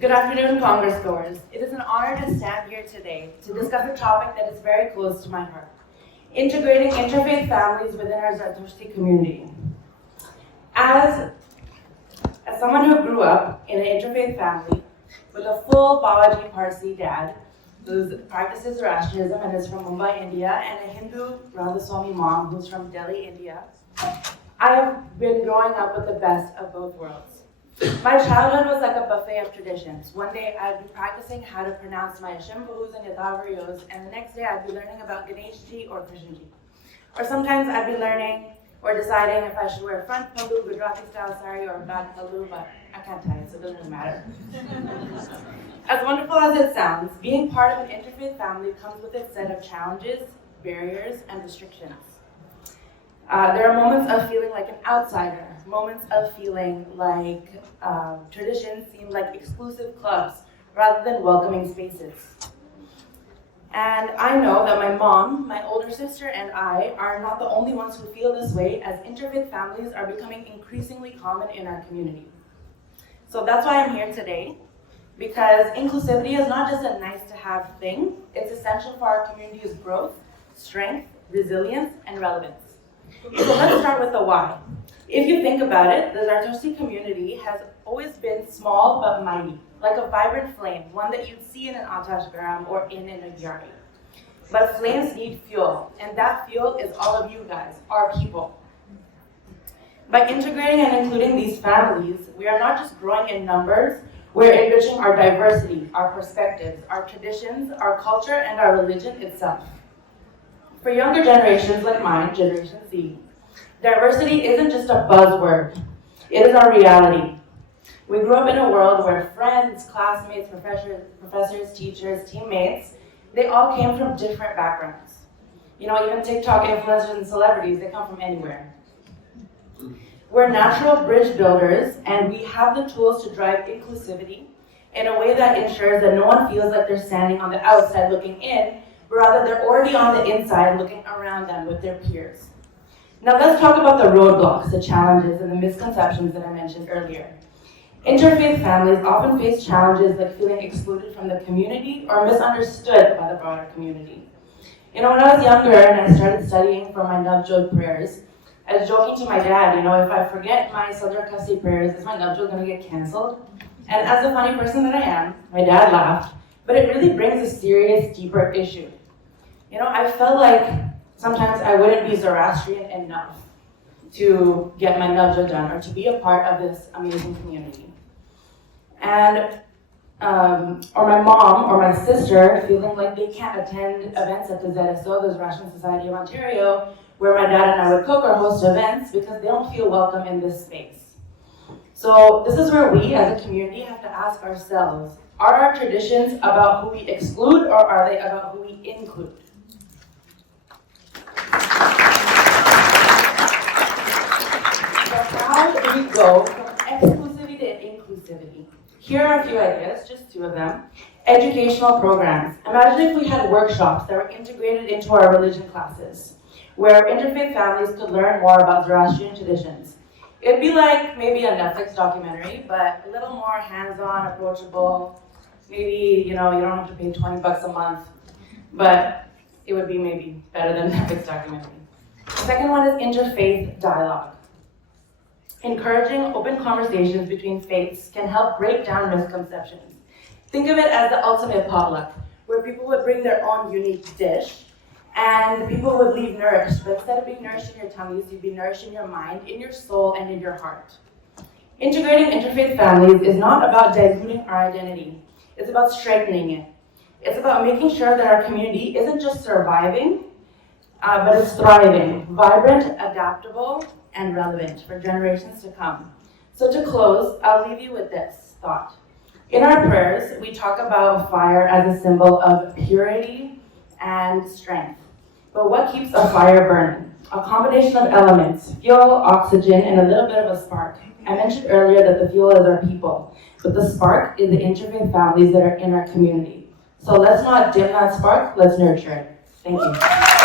Good afternoon, Congress goers. It is an honor to stand here today to discuss a topic that is very close to my heart: integrating interfaith families within our Zoroastrian community. As someone who grew up in an interfaith family with a full Babaji Parsi dad who practices Zoroastrianism and is from Mumbai, India, and a Hindu Radhaswami mom who's from Delhi, India, I have been growing up with the best of both worlds. My childhood was like a buffet of traditions. One day I'd be practicing how to pronounce my Shambhus and Yadavariyos, and the next day I'd be learning about Ganeshji or Krishnji. Or sometimes I'd be learning or deciding if I should wear front pallu, Gujarati style sari, or back pallu, but I can't tell you, so it doesn't really matter. As wonderful as it sounds, being part of an interfaith family comes with its set of challenges, barriers, and restrictions. There are moments of feeling like an outsider, moments of feeling like traditions seem like exclusive clubs rather than welcoming spaces. And I know that my mom, my older sister, and I are not the only ones who feel this way, as interfaith families are becoming increasingly common in our community. So that's why I'm here today, because inclusivity is not just a nice-to-have thing, it's essential for our community's growth, strength, resilience, and relevance. So let's start with the why. If you think about it, the Zoroastrian community has always been small but mighty, like a vibrant flame, one that you'd see in an Atash Garam or in an Agyari. But flames need fuel, and that fuel is all of you guys, our people. By integrating and including these families, we are not just growing in numbers, we're enriching our diversity, our perspectives, our traditions, our culture, and our religion itself. For younger generations like mine, Generation Z, diversity isn't just a buzzword, it is our reality. We grew up in a world where friends, classmates, professors, teachers, teammates, they all came from different backgrounds. Even TikTok influencers and celebrities, they come from anywhere. We're natural bridge builders, and we have the tools to drive inclusivity in a way that ensures that no one feels like they're standing on the outside looking in, but rather they're already on the inside looking around them with their peers. Now let's talk about the roadblocks, the challenges, and the misconceptions that I mentioned earlier. Interfaith families often face challenges like feeling excluded from the community or misunderstood by the broader community. When I was younger and I started studying for my Navjot prayers, I was joking to my dad, if I forget my Sadr Kasi prayers, is my Navjot going to get canceled? And as a funny person that I am, my dad laughed, but it really brings a serious, deeper issue. I felt like sometimes I wouldn't be Zoroastrian enough to get my Navjot done or to be a part of this amazing community. And, or my mom or my sister feeling like they can't attend events at the ZSO, the Zoroastrian Society of Ontario, where my dad and I would cook or host events because they don't feel welcome in this space. So this is where we as a community have to ask ourselves, are our traditions about who we exclude or are they about who we include? So how do we go from exclusivity to inclusivity? Here are a few ideas, just two of them. Educational programs. Imagine if we had workshops that were integrated into our religion classes, where interfaith families could learn more about Zoroastrian traditions. It'd be like maybe a Netflix documentary, but a little more hands-on, approachable. Maybe, you don't have to pay $20 a month, but it would be maybe better than Netflix documentary. The second one is interfaith dialogue. Encouraging open conversations between faiths can help break down misconceptions. Think of it as the ultimate potluck, where people would bring their own unique dish, and people would leave nourished, but instead of being nourished in your tummies, you'd be nourished in your mind, in your soul, and in your heart. Integrating interfaith families is not about diluting our identity. It's about strengthening it. It's about making sure that our community isn't just surviving, but it's thriving, vibrant, adaptable, and relevant for generations to come. So to close, I'll leave you with this thought. In our prayers, we talk about fire as a symbol of purity and strength. But what keeps a fire burning? A combination of elements, fuel, oxygen, and a little bit of a spark. I mentioned earlier that the fuel is our people, but the spark is the interfaith families that are in our community. So let's not dim that spark, let's nurture it. Thank you.